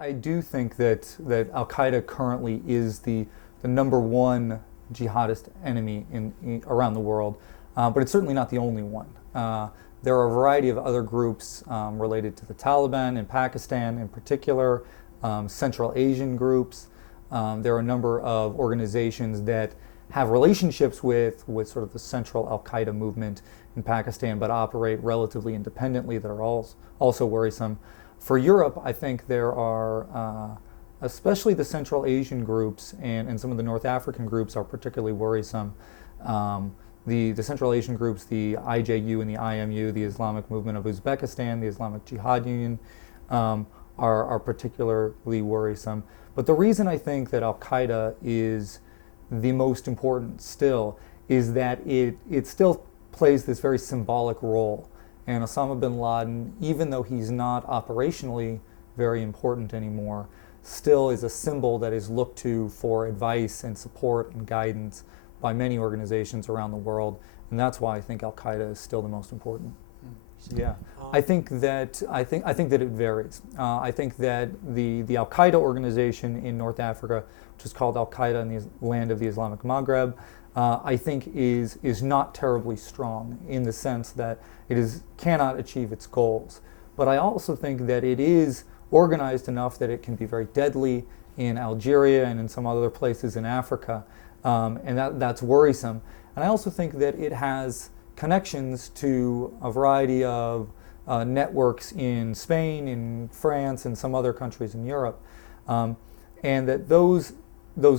I do think that Al Qaeda currently is the number one jihadist enemy around the world, but it's certainly not the only one. There are a variety of other groups related to the Taliban in Pakistan in particular, Central Asian groups. There are a number of organizations that have relationships with sort of the central Al Qaeda movement in Pakistan, but operate relatively independently that are also worrisome. For Europe, I think there are, especially the Central Asian groups and some of the North African groups are particularly worrisome. The Central Asian groups, the IJU and the IMU, the Islamic Movement of Uzbekistan, the Islamic Jihad Union, are particularly worrisome. But the reason I think that Al Qaeda is the most important still is that it still plays this very symbolic role. And Osama bin Laden, even though he's not operationally very important anymore, still is a symbol that is looked to for advice and support and guidance by many organizations around the world. And that's why I think Al Qaeda is still the most important. Yeah, I think that it varies. I think that the Al Qaeda organization in North Africa, which is called Al Qaeda in the land of the Islamic Maghreb, I think is not terribly strong in the sense that cannot achieve its goals. But I also think that it is organized enough that it can be very deadly in Algeria and in some other places in Africa, and that's worrisome. And I also think that it has connections to a variety of networks in Spain, in France, and some other countries in Europe, and that those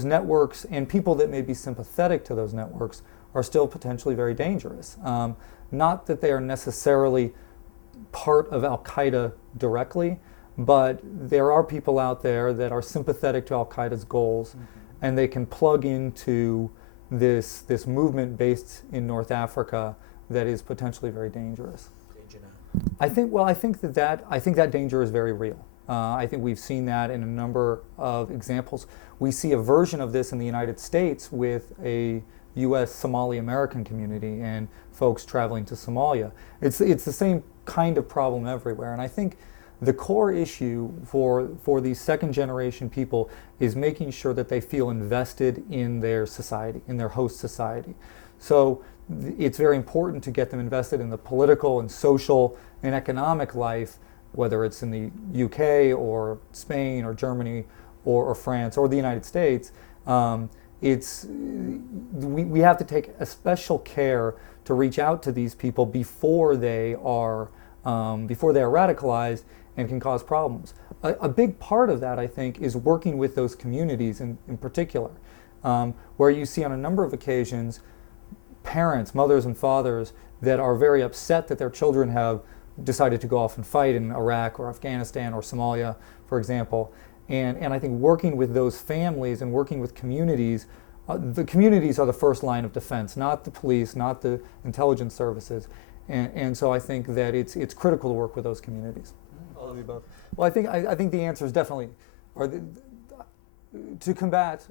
networks and people that may be sympathetic to those networks are still potentially very dangerous. Not that they are necessarily part of Al Qaeda directly, but there are people out there that are sympathetic to Al Qaeda's goals, and they can plug into this movement based in North Africa that is potentially very dangerous. I think that danger is very real. I think we've seen that in a number of examples. We see a version of this in the United States with a U.S. Somali American community and folks traveling to Somalia. It's the same kind of problem everywhere, and I think the core issue for these second generation people is making sure that they feel invested in their society, in their host society. So it's very important to get them invested in the political and social and economic life, whether it's in the UK or Spain or Germany or France or the United States. We have to take a special care to reach out to these people before they are radicalized and can cause problems. A big part of that, I think, is working with those communities in particular, where you see on a number of occasions parents, mothers and fathers that are very upset that their children have decided to go off and fight in Iraq or Afghanistan or Somalia, for example. And I think working with those families and working with communities, the communities are the first line of defense, not the police, not the intelligence services. And so I think that it's critical to work with those communities. All of the above. Well, I think the answer is definitely, to combat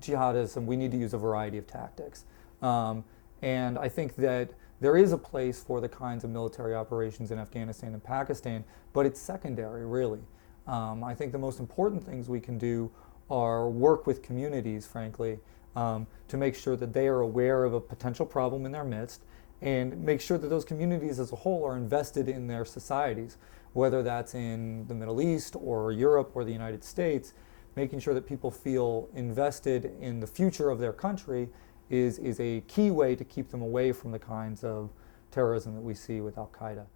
jihadism, we need to use a variety of tactics. And I think that there is a place for the kinds of military operations in Afghanistan and Pakistan, but it's secondary, really. I think the most important things we can do are work with communities, frankly, to make sure that they are aware of a potential problem in their midst, and make sure that those communities as a whole are invested in their societies, whether that's in the Middle East or Europe or the United States. Making sure that people feel invested in the future of their country is a key way to keep them away from the kinds of terrorism that we see with Al Qaeda.